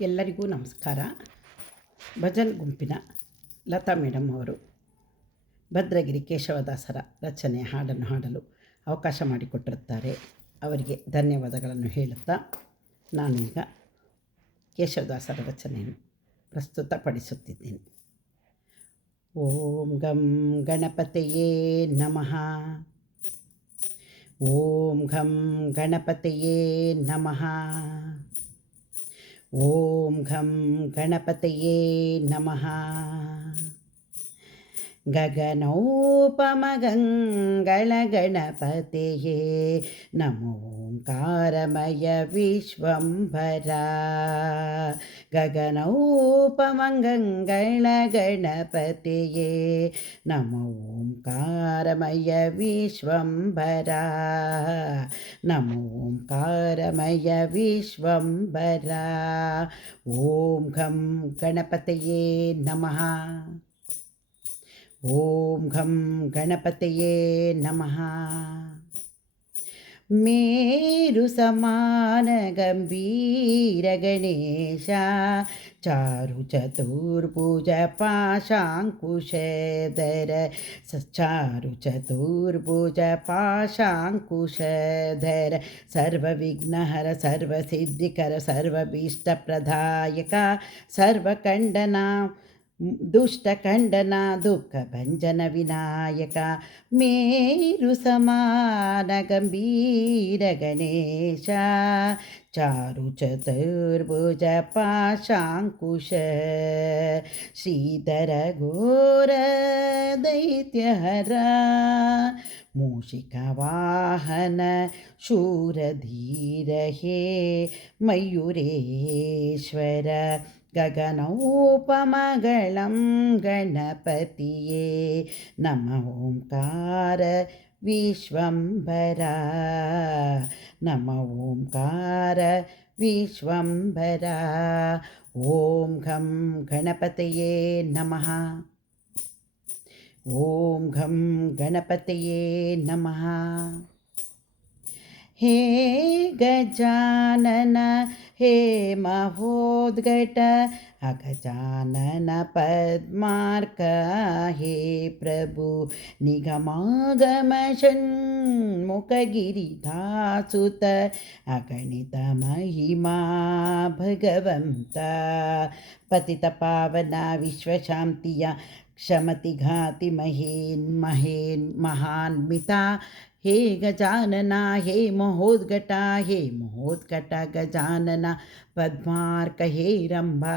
ಎಲ್ಲರಿಗೂ ನಮಸ್ಕಾರ. ಭಜನ್ ಗುಂಪಿನ ಲತಾ ಮೇಡಮ್ ಅವರು ಭದ್ರಗಿರಿ ಕೇಶವದಾಸರ ರಚನೆ ಹಾಡನ್ನು ಹಾಡಲು ಅವಕಾಶ ಮಾಡಿಕೊಟ್ಟಿರುತ್ತಾರೆ. ಅವರಿಗೆ ಧನ್ಯವಾದಗಳನ್ನು ಹೇಳುತ್ತಾ ನಾನೀಗ ಕೇಶವದಾಸರ ರಚನೆಯನ್ನು ಪ್ರಸ್ತುತಪಡಿಸುತ್ತಿದ್ದೇನೆ. ಓಂ ಗಂ ಗಣಪತಿಯೇ ನಮಃ. ಓಂ ಘಂ ಗಣಪತಿಯೇ ನಮಃ. ॐ घं गणपतये नमः गगनोपमगङ्गणगणपतये नमोङ्कारमय विश्वम्भरा। गगनोपमगङ्गणगणपतये नमो ओङ्कारमय विश्वम्भरा। नमो ओङ्कारमय विश्वम्भरा। ॐ घं गणपतये नमः ॐ घं गणपतये नमः। मेरुसमानगम्भीरगणेशा चारुचतुर्भुजपाशाङ्कुशधर चारुचतुर्भुजपाशाङ्कुशधर सर्वविघ्नहर सर्वसिद्धिकर सर्वभीष्टप्रदायका सर्वकण्डना दुष्टखण्डना दुःखभञ्जनविनायक मेरुसमानगम्भीरगणेश चारुचतुर्भुजपाशाङ्कुश श्रीधरघोरदैत्यहरा मूषिकवाहन शूरधीर हे मयूरेश्वर गगनोपमगलं गणपतिये नम ओङ्कार विश्वम्भरा नम ओङ्कार विश्वम्भरा। ॐ घं गणपतये नमः ॐ घं गणपतये नमः। हे गजानन, हे महोद्घट अगजानन पद्मार्क, हे प्रभु निगमागमषण्मुखगिरिधासुत अगणितमहिमा भगवन्त, पतितपावना विश्वशान्तिया क्षमति घाति महेन् महेन् महान्विता हे गजानना, हे महोद्घटा हे महोद्घट गजानना पद्मार्क हे रम्भा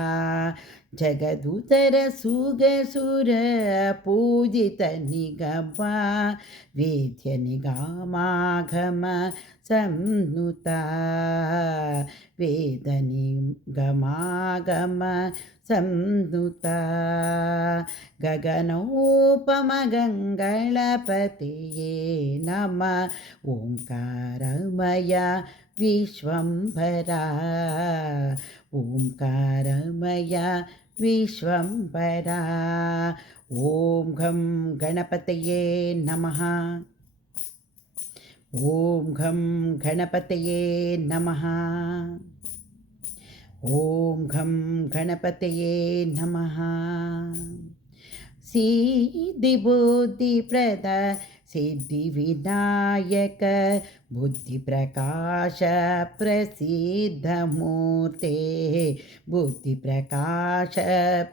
जगदुतर सुगसुर पूजित निगमा वेद्य निगमागम संनुता वेदनिगमागम संनुता गगनोपमगङ्गणपतये नम। ओङ्कारमय विश्वम्भरा। ओङ्कारमय विश्वम्भरा। ॐ घं गणपतये नमः। ॐ घं गणपतये नमः ॐ घं गणपतये नमः। सिद्धिबुद्धिप्रद सिद्धिविनायक, बुद्धिप्रकाश प्रसिद्धमूर्ते। बुद्धिप्रकाश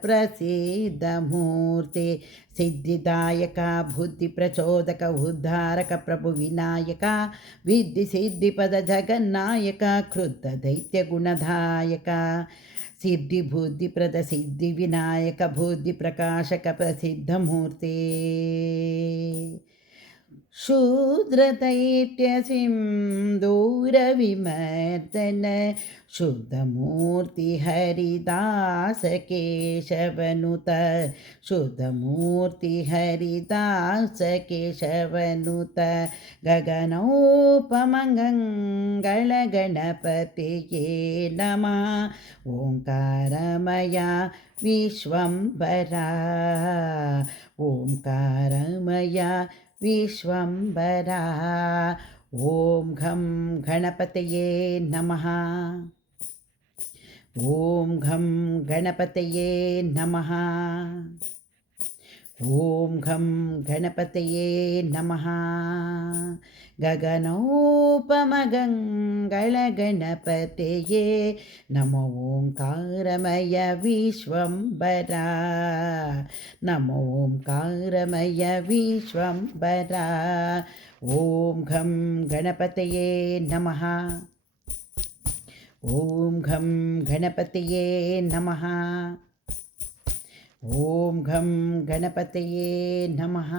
प्रसिद्धमूर्ते। सिद्धिदायक, बुद्धिप्रचोदक, उद्धारक प्रभु विनायक प्रभुविनायक, विद्धिसिद्धिपद, जगन्नायक क्रुद्धदैत्यगुणदायक सिद्धिबुद्धिप्रद, सिद्धिविनायक, बुद्धिप्रकाशक, प्रसिद्धमूर्ते। ശൂദ്രതൈത്യസിം ദൂരവിമർദ്ദന हरिदास केशवनुत शुद्धमूर्ति हरिदास केशवनुत गगनोपमङ्गलगणपतिये नमः। ओङ्कारमया विश्वम्भरा। ओङ्कारमया विश्वम्भरा। ॐ घं गणपतये नमः ॐ घं गणपतये नमः। ॐ घं गणपतये नमः। गगनोपमगङ्गलगणपतये नमो ओङ्कारमय विश्वम्बरा। नमो ओङ्कारमय विश्वम्बरा। ॐ घं गणपतये नमः ॐ घं गणपतये नमः। ॐ घं गणपतये नमः।